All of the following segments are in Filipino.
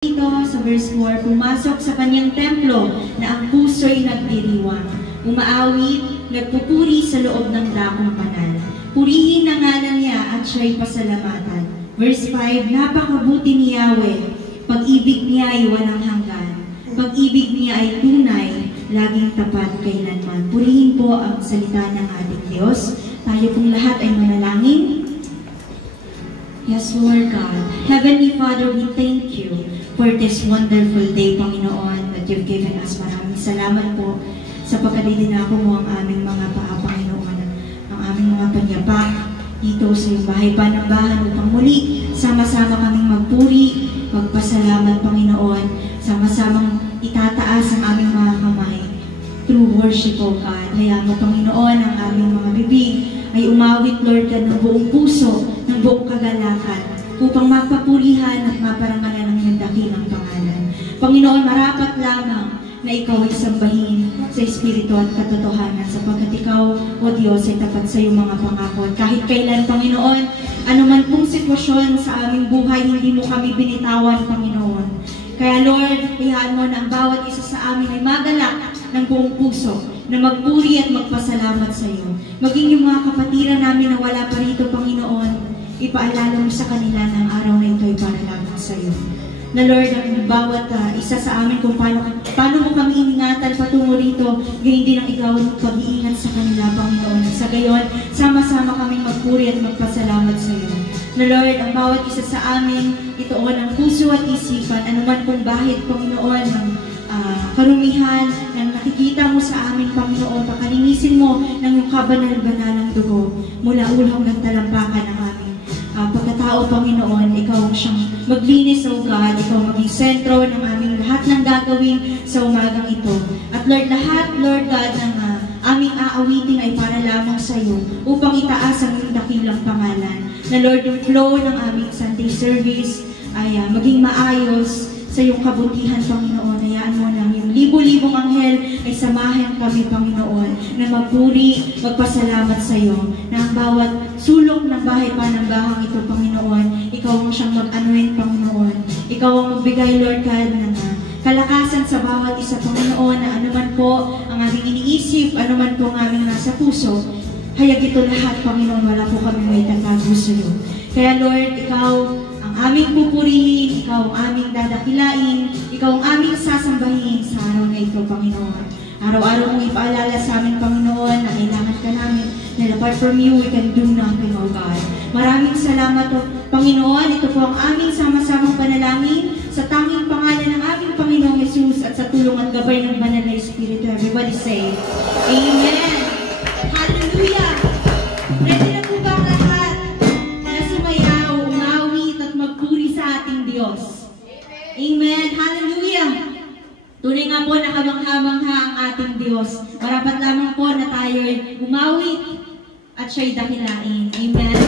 Dito sa verse 4, pumasok sa kanyang templo na ang puso'y nagdiriwang. Umaawit, nagpupuri sa loob ng dakong banal. Purihin ang ngalan niya at siya'y pasalamatan. Verse 5, napakabuti ni Yahweh, pag-ibig niya ay walang hanggan. Pag-ibig niya ay tunay, laging tapat kailanman. Purihin po ang salita ng ating Diyos. Tayo pong lahat ay manalangin. Yes, Lord God. Heavenly Father, we thank you for this wonderful day, Panginoon, that you've given us. Maraming salamat po sa pagkadidinako mo ang aming mga paa, Panginoon, ang aming mga panyapak dito sa iyong bahay panambahan upang muli sama-sama kaming magpuri, magpasalamat, Panginoon, sama-samang itataas ang aming mga kamay through worship, O God. Hayaan mo, Panginoon, ang aming mga bibig ay umawit, Lord God, ng buong puso, ng buong kagalakan, upang mapapurihan at maparangalan ng iyong dakilang pangalan. Panginoon, marapat lamang na ikaw ay sambahin sa Espiritu at katotohanan, sapagkat ikaw, O Diyos, ay tapat sa iyong mga pangako. At kahit kailan, Panginoon, anuman pong sitwasyon sa aming buhay, hindi mo kami binitawan, Panginoon. Kaya Lord, hayaan mo na ang bawat isa sa amin ay magalak ng buong puso, na magpuri at magpasalamat sa iyo. Maging yung mga kapatiran namin na wala pa rito, Panginoon, ipaalala mo sa kanila ng araw na ito ay para lamang sa iyo. Na Lord, ang bawat isa sa amin kung paano mo kami iningatan patungo rito, gayon din ang ikaw ang pag-iingat sa kanila, Panginoon. Sa gayon, sama-sama kaming magpuri at magpasalamat sa iyo. Na Lord, ang bawat isa sa amin, itoon ang puso at isipan, anuman kung bahid, Panginoon, ng karumihan, ng nakikita mo sa amin, Panginoon, pakalinisin mo ng iyong kabanal-banalang dugo mula ulong ng talampakan ng aming pagkatao, Panginoon. Ikaw ang siyang maglinis, O God. Ikaw maging sentro ng aming lahat ng gagawin sa umagang ito. At Lord, lahat, Lord God, ng aming aawitin ay para lamang sa iyo upang itaas ang iyong dakilang pangalan. Na Lord, yung flow ng aming Sunday service ay maging maayos sa iyong kabutihan, Panginoon. Hayaan mo na yung libo-libong anghel ay samahan kami, Panginoon, na magpuri, magpasalamat sa iyo, na ang bawat sulok ng bahay panambahang ito, Panginoon, ikaw ang siyang mag-anoint, Panginoon. Ikaw ang magbigay, Lord God, ng kalakasan sa bawat isa, Panginoon, na anuman po ang aming iniisip, anuman po ang aming nasa puso, hayag ito lahat, Panginoon, wala po kami may tatago sa iyo. Kaya, Lord, ikaw aming pupurihin, ikaw ang aming dadakilain, ikaw ang aming sasambahin sa araw na ito, Panginoon. Araw-araw mong ipaalala sa amin, Panginoon, na kailangan ka namin, na apart from you, we can do nothing, O God. Maraming salamat, O Panginoon. Ito po ang aming sama-samang panalangin sa tanging pangalan ng aming Panginoong Jesus at sa tulong at gabay ng Banal na Espiritu. Everybody say, Amen! Hallelujah! Ready na po ba ang lahat na sumayaw, umawit at magpuri sa ating Diyos? Amen! Hallelujah! Tunay nga po na kamangha-mangha ang ating Diyos. Marapat lamang po na tayo'y umawit at siya'y dakilain. Amen!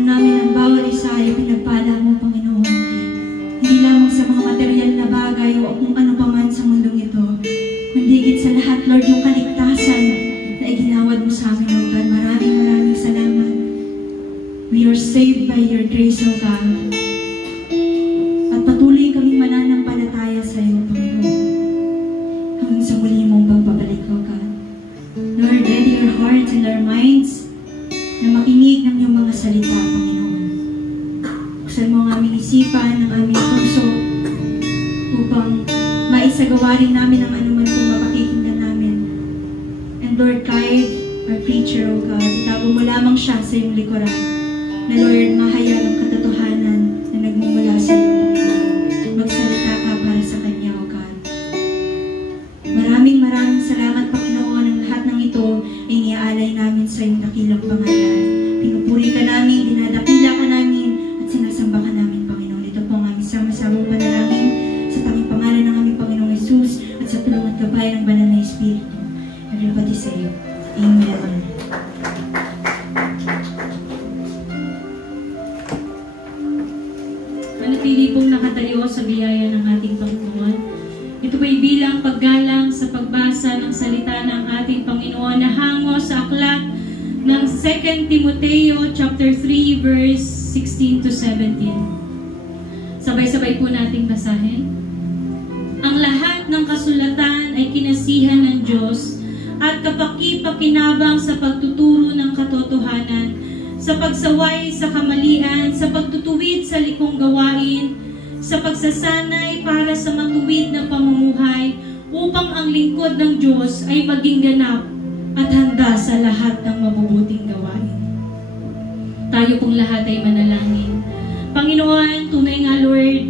Alam namin ang bawat isa ay pinagpala mo, Panginoon. Hindi lamang sa mga material na bagay o kung ano pa man sa mundong ito, kundi higit sa lahat, Lord, yung kaligtasan na iginawad mo sa amin, O God. Maraming salamat. We are saved by your grace, O God. At patuloy kaming mananampalataya sa iyo, Panginoon. Hanggang sa muli mong pagbabalik, O God. Lord, ready our hearts and our minds na makinig ng iyong mga salita, Panginoon. Buksan mo ang aming isipan, ang aming puso, upang maisagawa rin namin ang anuman kung mapakikinggan namin. And Lord, guide our preacher, O God. Itago mo lamang siya sa iyong likuran, na Lord, mahayag ang katotohanan na nagmumula sa iyo, Panginoon. Magsalita ka para sa kanya, O God. Maraming salamat, Panginoon. Ang lahat ng ito ay iniaalay namin sa iyong dakilang pangalan. Pinupuri ka namin, dinadakila ka namin, at sinasamba ka namin, Panginoon. Ito po ang aming sama-samang panalangin sa tanging pangalan ng aming Panginoong Jesus at sa tulong at gabay ng banal na Espiritu. Everybody say, Amen. Manatili pong nakatayo sa biyaya ng ating Panginoon. Ito po'y bilang paggalang sa pagbasa ng salita ng ating Panginoon na hango sa aklat ng 2 Timoteo chapter 3 verse 16 to 17. Sabay-sabay po nating basahin. Ang lahat ng kasulatan ay kinasihan ng Diyos at kapaki-pakinabang sa pagtuturo ng katotohanan, sa pagsaway sa kamalian, sa pagtutuwid sa likong gawain, sa pagsasanay para sa matuwid na pamumuhay, upang ang lingkod ng Diyos ay maging ganap at handa sa lahat ng mabubuting gawain. Tayo pong lahat ay manalangin. Panginoon, tunay nga, Lord,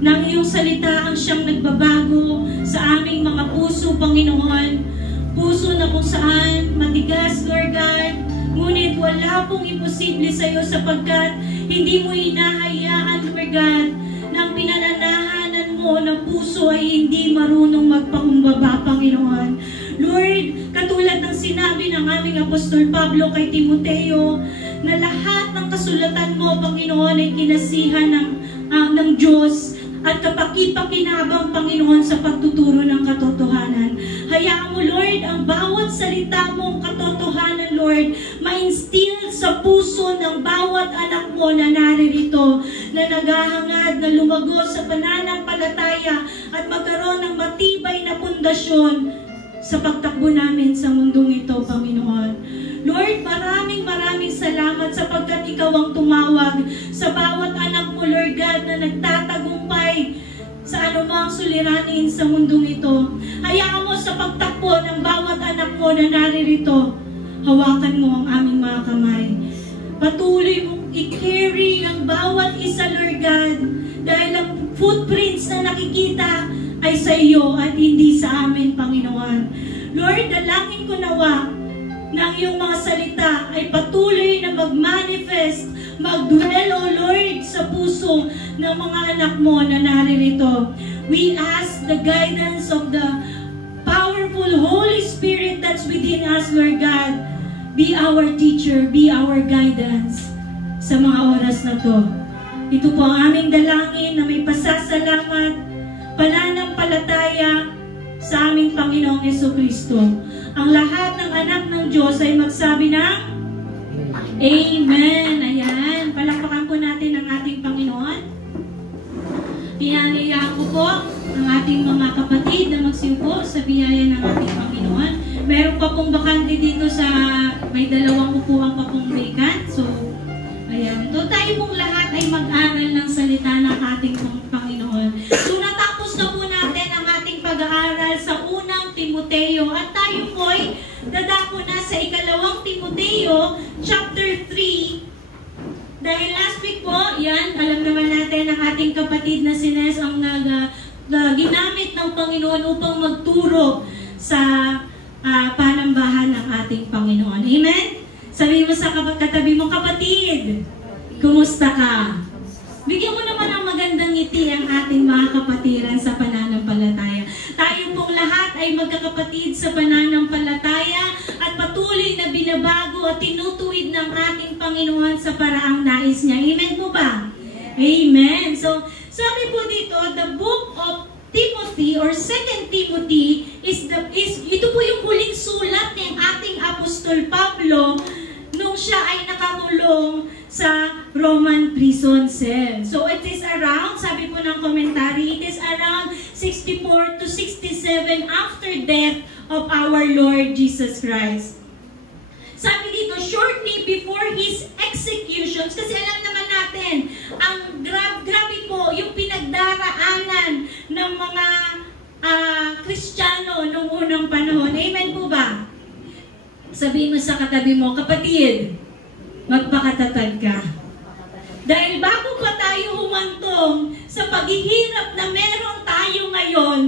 nang iyong salita ang siyang nagbabago sa aming mga puso, Panginoon. Puso na kung saan matigas, Lord God, ngunit wala pong imposible sa iyo sapagkat hindi mo hinahayaan, Lord God, ng pinananahanan mo na puso ay hindi marunong magpakumbaba, Panginoon. Lord, katulad ng sinabi ng aming Apostol Pablo kay Timoteo, na lahat ng kasulatan mo, Panginoon, ay kinasihan ng Diyos at kapaki-pakinabang, Panginoon, sa pagtuturo ng katotohanan. Hayaan mo, Lord, ang bawat salita mong katotohanan, Lord, ma-instill sa puso ng bawat anak mo na naririto, na naghahangad na lumago sa pananampalataya at magkaroon ng matibay na pundasyon sa pagtakbo namin sa mundong ito, Panginoon. Lord, maraming salamat sapagkat ikaw ang tumawag sa bawat anak mo, Lord God, na nagtatagumpay sa anumang suliranin sa mundong ito. Hayaan mo sa pagtakbo ng bawat anak mo na naririto, hawakan mo ang aming mga kamay. Patuloy mong i-carry ang bawat isa, Lord God, dahil ang footprints na nakikita ay sa iyo at hindi sa amin, Panginoon. Lord, dalangin ko nawa na ang iyong mga salita ay patuloy na mag-manifest, mag-dwell, O Lord, sa puso ng mga anak mo na naririto. We ask the guidance of the powerful Holy Spirit that's within us, Lord God. Be our teacher, be our guidance sa mga oras na to. Ito po ang aming dalangin na may pasasalamat, pananampalataya sa aming Panginoong Jesucristo. Ang lahat ng anak ng Diyos ay magsabi ng Amen. Ayan. Palakpakan po natin ang ating Panginoon. Inaniyaan ko po ang ating mga kapatid na magsiupo sa biyaya ng ating Panginoon. Meron pa pong bakante dito sa may dalawang upuan pa pong vacant. So, ayan. So, tayo pong lahat ay mag-aral ng salita ng ating Panginoon. So, natapos na po natin ang ating pag-aaral sa unang Timoteo. At tayo po ay dadako na sa ikalawang Timoteo, chapter 3. Dahil last week po, yan, alam naman natin ang ating kapatid na si Nes ang ginamit ng Panginoon upang magturo sa panambahan ng ating Panginoon. Amen? Sabi mo sa katabi mo, kapatid, kumusta ka? Bigyan mo naman ng magandang ngiti ang ating mga kapatiran sa pananampalataya. Tayo pong lahat ay ay magkakapatid sa pananampalataya at patuloy na binabago at tinutuwid ng ating Panginoon sa paraang nais niya. Amen po ba? Amen. So, sabi po dito, the book of Timothy or 2 Timothy ito po yung huling sulat ng ating Apostol Pablo nung siya ay nakakulong sa Roman prison cell. So it is around, sabi po ng commentary, it is around 64 to 67 after death of our Lord Jesus Christ. Sabi dito, shortly before his executions, kasi alam naman natin, ang grabe po yung pinagdaraanan ng mga Kristiyano noong unang panahon. Amen po ba? Sabihin mo sa katabi mo, kapatid, magpakatatag ka. Dahil bago pa tayo humantong sa paghihirap na meron tayo ngayon,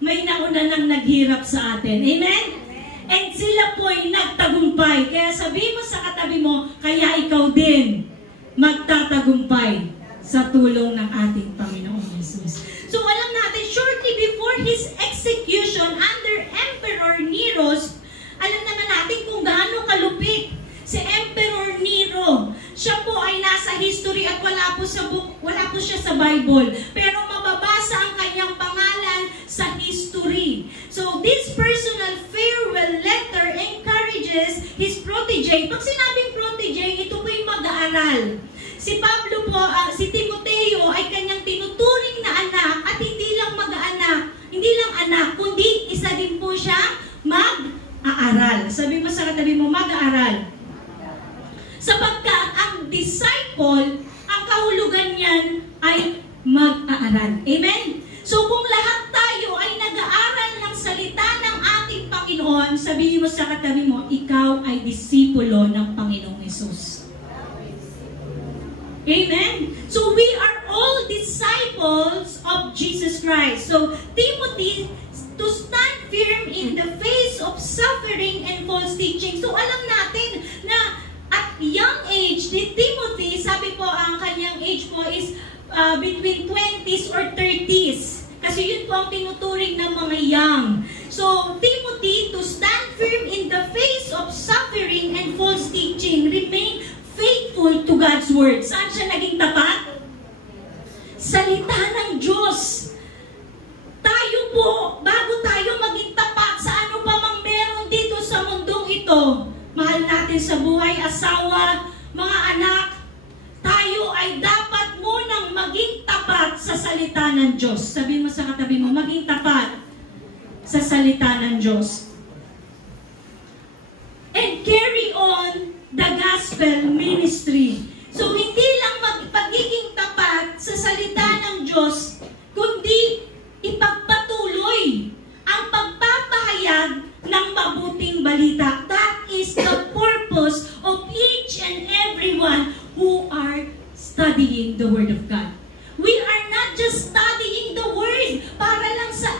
may nauna nang naghirap sa atin. Amen? And sila po'y nagtagumpay. Kaya sabihin mo sa katabi mo, kaya ikaw din magtatagumpay sa tulong ng ating Panginoong Jesus. So alam natin, shortly before his execution under Emperor Nero, alam naman natin kung gaano kalupit si Emperor Nero. Siya po ay nasa history at wala po siya sa Bible. Pero mababasa ang kanyang pangalan sa history. So this personal farewell letter encourages his protege. Pag sinabing protege, ito po yung mag-aaral. Si Pablo po, si Timoteo ay kanyang tinuturing na anak at hindi lang mag-anak, hindi lang anak, kundi isa din po siya mag-aaral. Sabi mo sa katabi mo, mag-aaral. Sapagkat ang disciple, ang kahulugan niyan ay mag-aaral. Amen? So kung lahat tayo ay nag-aaral ng salita ng ating Panginoon, sabihin mo sa katabi mo, ikaw ay disipulo ng Panginoong Hesus. Amen? So we are all disciples of Jesus Christ. So Timothy, to stand firm in the face of suffering and false teaching. So alam natin na at young age ni Timothy, sabi po ang kanyang age po is between 20s or 30s. Kasi yun po ang tinuturing ng mga young. So Timothy, to stand firm in the face of suffering and false teaching, remain faithful to God's Word. Saan siya naging tapat? Salita ng Diyos. Tayo po, bago tayo maging tapat sa ano pa mang meron dito sa mundong ito, mahal natin sa buhay, asawa, mga anak, tayo ay dapat munang maging tapat sa salita ng Diyos. Sabi mo sa katabi mo, maging tapat sa salita ng Diyos. And carry on the gospel ministry. So, hindi lang pagiging tapat sa salita ng Diyos, kundi ipagpatuloy ang pagpapahayag ng mabuting balita. That is the purpose of each and everyone who are studying the Word of God. We are not just studying the Word para lang sa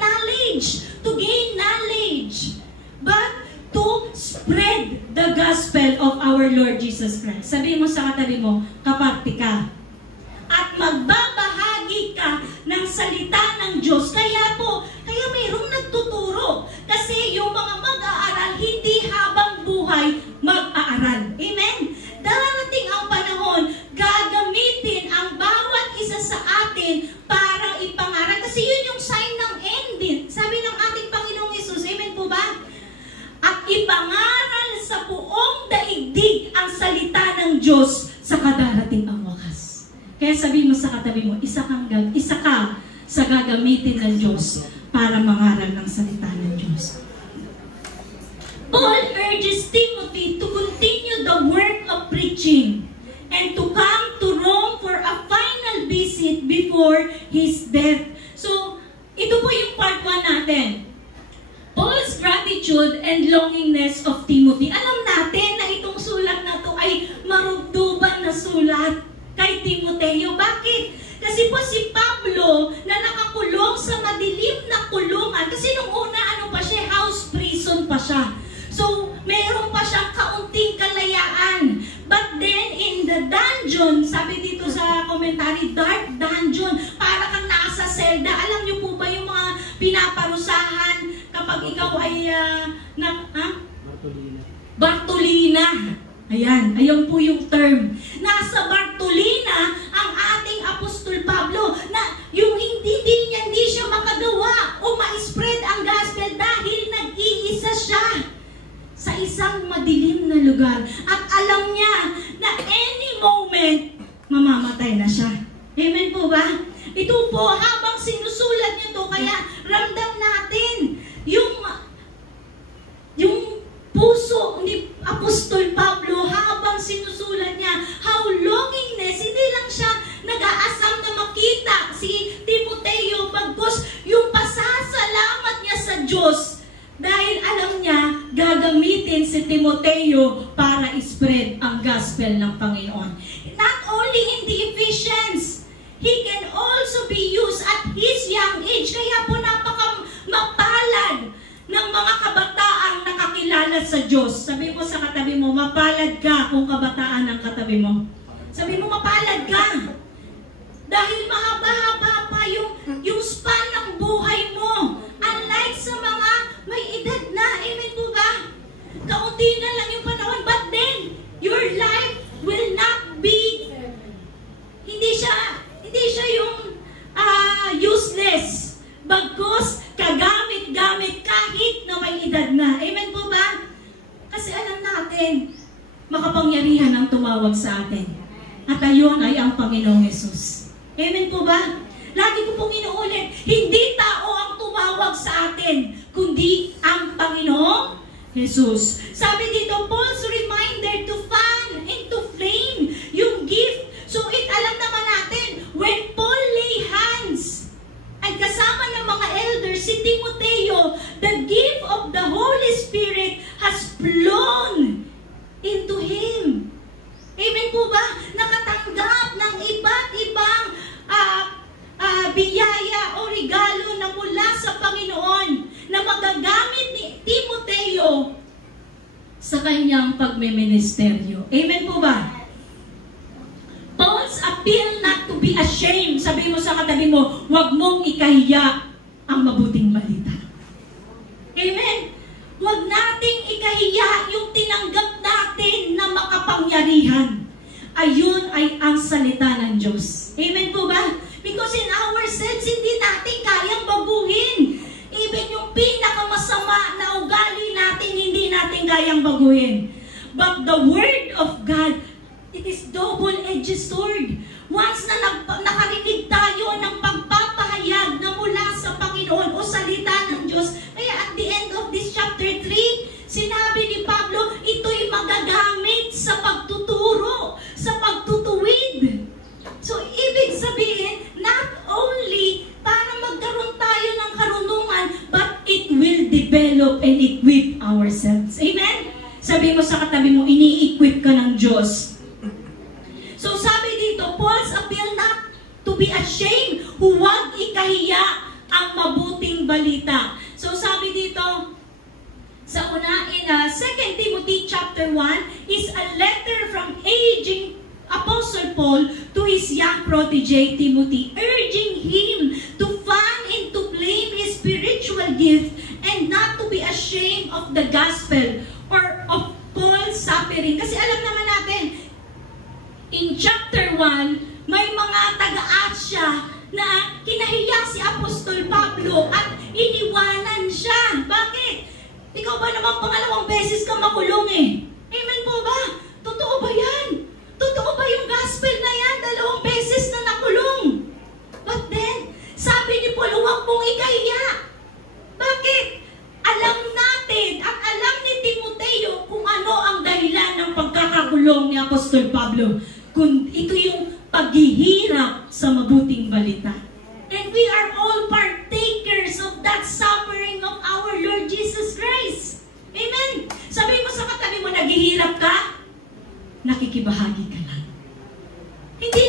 knowledge, to gain knowledge, but to spread the gospel of our Lord Jesus Christ. Sabihin mo sa katabi mo, kaparte ka. At magbabahagi ka ng salita ng Diyos. Kaya mayroong nagtuturo. Kasi yung mga mag-aaral, hindi habang buhay mag-aaral. Amen? Darating ang panahon, gagamitin ang bawat isa sa atin para ipangaral. Kasi yun yung sign ng ending. Sabi ng ating Panginoong Hesus, amen po ba? At ipangaral sa buong daigdig ang salita ng Diyos sa kadarating ang wakas. Kaya sabi mo sa katabi mo, isa ka sa gagamitin ng Diyos para mangaral ng salita ng Diyos. Paul urges Timothy to continue the work of preaching and to come to Rome for a final visit before his death. So, ito po yung part 1 natin. Paul's gratitude and longingness of Timothy. Alam natin na itong sulat na to ay marugduban na sulat kay Timoteo. Bakit? Kasi po si Pablo na nakakulong sa madilim na kulungan. Kasi nung una, house prison pa siya. So, meron pa siyang kaunting kalayaan. But then, in the dungeon, sabi dito sa commentary, dark dungeon, para kang nasa selda. Alam niyo po ba yung mga pinaparusahan kapag ikaw ay Bartolina. Ayan po yung term. Nasa Bartolina ang ating Apostol Pablo na yung hindi siya makagawa o ma-spread ang gospel dahil nag-iisa siya sa isang madilim na lugar. At alam niya na any moment, mamamatay na siya. Amen po ba? Ito po, habang sinusulat niyo to, kaya ramdam natin yung puso ni Apostol Pablo habang sinusulat niya, how longingness, hindi lang siya nag-aasam na makita si Timoteo, bagkus yung pasasalamat niya sa Diyos dahil alam niya gagamitin si Timoteo para i-spread ang gospel ng Panginoon. Not only in the Ephesians, he can also be used at his young age. Kaya po mapalad ng mga kabataang nakakilala sa Diyos. Sabi mo sa katabi mo, mapalad ka kung kabataan ang katabi mo. Sabi mo, mapalad ka. Dahil mahaba-haba pa yung span ng buhay mo. Unlike sa mga may edad na, amen po ba? Kaunti na lang yung panahon, but then, your life will not be, hindi siya yung useless. Bagkus, kagamit-gamit kahit na may edad na. Amen po ba? Kasi alam natin, makapangyarihan ang tumawag sa atin. At ayun ay ang Panginoong Yesus. Amen po ba? Lagi ko pong inuulit, hindi tao ang tumawag sa atin, kundi ang Panginoong Jesus. Sabi dito, Paul's reminder to fan into flame yung gift. So alam naman natin, when Paul lay hands ay kasama ng mga elders, si Timoteo, the gift of the Holy Spirit has flown into him. Amen po ba? Nakatanggap ng iba't ibang biyaya o regalo na mula sa Panginoon na magagamit ni Timoteo sa kanyang pagmeministeryo. Amen po ba? Paul's appeal not to be ashamed. Sabi mo sa katabi mo, huwag mong ikahiya ang mabuting balita. Amen? Huwag nating ikahiya yung tinanggap natin na makapangyarihan. Ayun ay ang salita ng Diyos. Amen po ba? Because in ourselves, hindi natin kayang baguhin. Even yung pinakamasama na ugali natin, hindi natin kayang baguhin. But the Word of God, it is double-edged sword. Once na nakarinig tayo ng pagpapahayag na mula sa Panginoon o salita ng Diyos, kaya at the end of this chapter 3, sinabi ni Pablo, ito'y magagamit sa pagtuturo, sa pagtutuwid. So, ibig sabihin, not only para magkaroon tayo ng karunungan, but it will develop and equip ourselves. Amen? Sabi mo sa katabi mo, ini-equip ka ng Diyos. So sabi dito, Paul's appeal not to be ashamed, huwag ikahiya ang mabuting balita. So sabi dito, sa una, in 2 Timothy chapter 1, is a letter from aging Apostle Paul to his young protege Timothy, urging him to fan and to flame his spiritual gift and not to be ashamed of the gospel or of Paul's suffering. Kasi alam naman natin, in chapter 1, may mga taga-Asya na kinahiya si Apostol Pablo at iniwanan siya. Bakit? Ikaw ba naman pangalawang beses ka makulong eh? Amen po ba? Totoo ba yan? Totoo ba yung gospel na yan? 2 beses na nakulong. But then, sabi ni Paul, huwag mong ikahiya. Bakit? Alam natin at alam ni Timoteo kung ano ang dahilan ng pagkakakulong ni Apostol Pablo. Kung ito yung paghihirap sa mabuting balita. And we are all partakers of that suffering of our Lord Jesus Christ. Amen? Sabi mo sa katabi mo, naghihirap ka? Nakikibahagi ka lang. Hindi